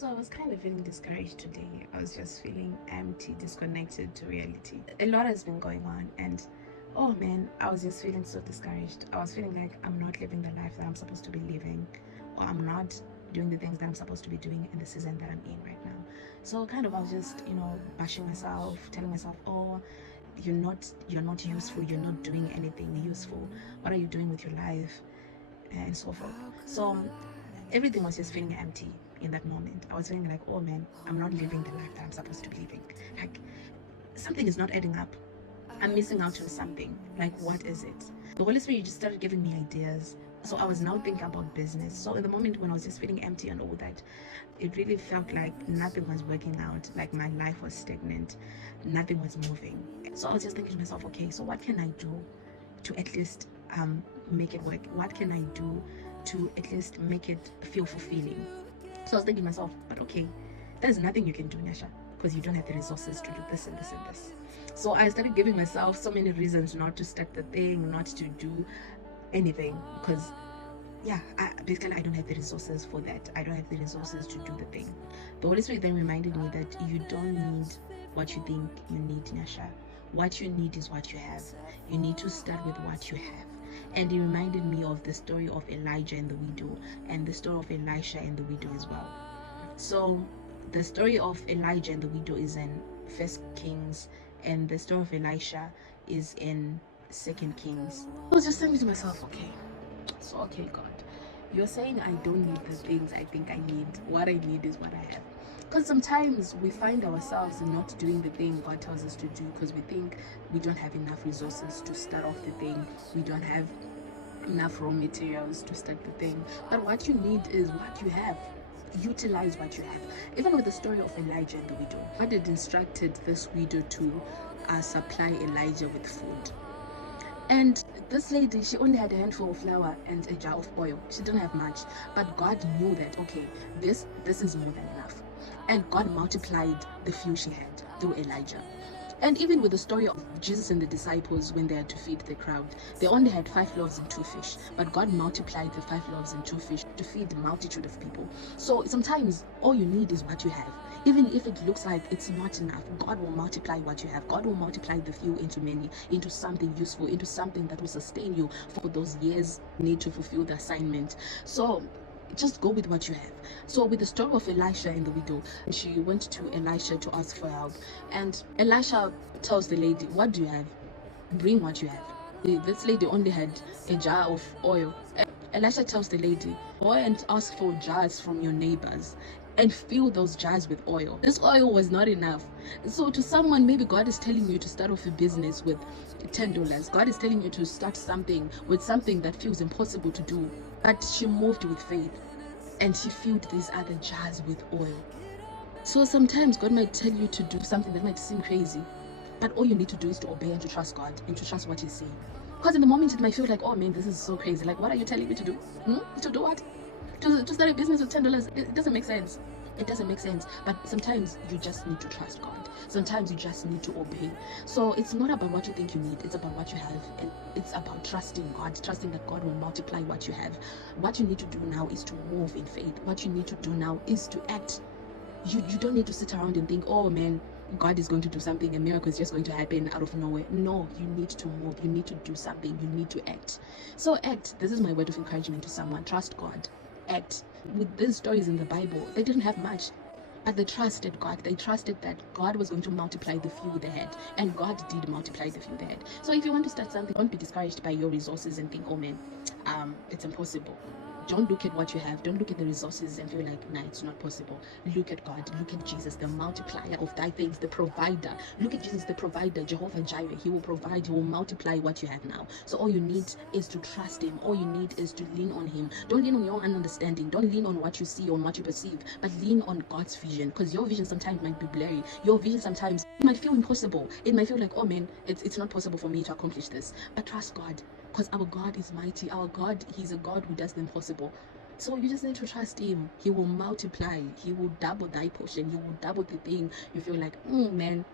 So I was kind of feeling discouraged today. I was just feeling empty, disconnected to reality. A lot has been going on, and oh man, I was just feeling so discouraged. I was feeling like I'm not living the life that I'm supposed to be living, or I'm not doing the things that I'm supposed to be doing in the season that I'm in right now. So kind of I was just, bashing myself, telling myself, oh, you're not useful, you're not doing anything useful. What are you doing with your life? And so forth. So everything was just feeling empty in that moment. I was feeling like, oh man, I'm not living the life that I'm supposed to be living. Like, something is not adding up. I'm missing out on something. Like, what is it? The Holy Spirit just started giving me ideas. So I was now thinking about business. So in the moment when I was just feeling empty and all that, it really felt like nothing was working out. Like my life was stagnant. Nothing was moving. So I was just thinking to myself, okay, so what can I do to at least make it work? What can I do to at least make it feel fulfilling? So I was thinking to myself, but okay, there's nothing you can do, Nyasha, because you don't have the resources to do this and this and this. So I started giving myself so many reasons not to start the thing, not to do anything, because basically I don't have the resources for that. I don't have the resources to do the thing. The Holy Spirit then reminded me that you don't need what you think you need, Nyasha. What you need is what you have. You need to start with what you have. And it reminded me of the story of Elijah and the widow, and the story of Elisha and the widow as well. So the story of Elijah and the widow is in First Kings, and the story of Elisha is in Second Kings. I was just thinking to myself, okay, God, you're saying I don't need the things I think I need. What I need is what I have. Because sometimes we find ourselves not doing the thing God tells us to do because we think we don't have enough resources to start off the thing. We don't have enough raw materials to start the thing. But what you need is what you have. Utilize what you have. Even with the story of Elijah and the widow, God had instructed this widow to supply Elijah with food. And this lady, she only had a handful of flour and a jar of oil. She didn't have much, but God knew that, okay, this is more than enough. And God multiplied the few she had through Elijah. And even with the story of Jesus and the disciples when they had to feed the crowd, they only had 5 loaves and 2 fish, but God multiplied the 5 loaves and 2 fish to feed a multitude of people. So sometimes all you need is what you have. Even if it looks like it's not enough, God will multiply what you have. God will multiply the few into many, into something useful, into something that will sustain you for those years you need to fulfill the assignment. So just go with what you have. So with the story of Elisha and the widow, she went to Elisha to ask for help, and Elisha tells the lady, what do you have? Bring what you have. This lady only had a jar of oil. Elisha tells the lady, go and ask for jars from your neighbors and fill those jars with oil. This oil was not enough. So to someone, maybe God is telling you to start off a business with $10. God is telling you to start something with something that feels impossible to do. But she moved with faith and she filled these other jars with oil. So sometimes God might tell you to do something that might seem crazy, but all you need to do is to obey and to trust God and to trust what He's saying. Because in the moment it might feel like, oh man, this is so crazy. Like, what are you telling me to do? To do what? To start a business with $10? It doesn't make sense. It doesn't make sense. But sometimes you just need to trust God. Sometimes you just need to obey. So it's not about what you think you need. It's about what you have. And it's about trusting God, trusting that God will multiply what you have. What you need to do now is to move in faith. What you need to do now is to act. You don't need to sit around and think, oh man, God is going to do something, a miracle is just going to happen out of nowhere. No, you need to move. You need to do something. You need to act. So act. This is my word of encouragement to someone. Trust God. Act. With these stories in the Bible, they didn't have much, but they trusted God. They trusted that God was going to multiply the few they had, and God did multiply the few they had. So if you want to start something, don't be discouraged by your resources and think, oh man, it's impossible. Don't look at what you have. Don't look at the resources and feel like, nah, it's not possible. Look at God. Look at Jesus, the multiplier of thy things, the provider. Look at Jesus, the provider, Jehovah Jireh. He will provide. He will multiply what you have now. So all you need is to trust Him. All you need is to lean on Him. Don't lean on your own understanding. Don't lean on what you see or what you perceive, but lean on God's vision, because your vision sometimes might be blurry. Your vision sometimes it might feel impossible. It might feel like, oh man, it's not possible for me to accomplish this. But trust God. Because our God is mighty. Our God, He's a God who does the impossible. So you just need to trust Him. He will multiply. He will double thy portion. He will double the thing. You feel like, man,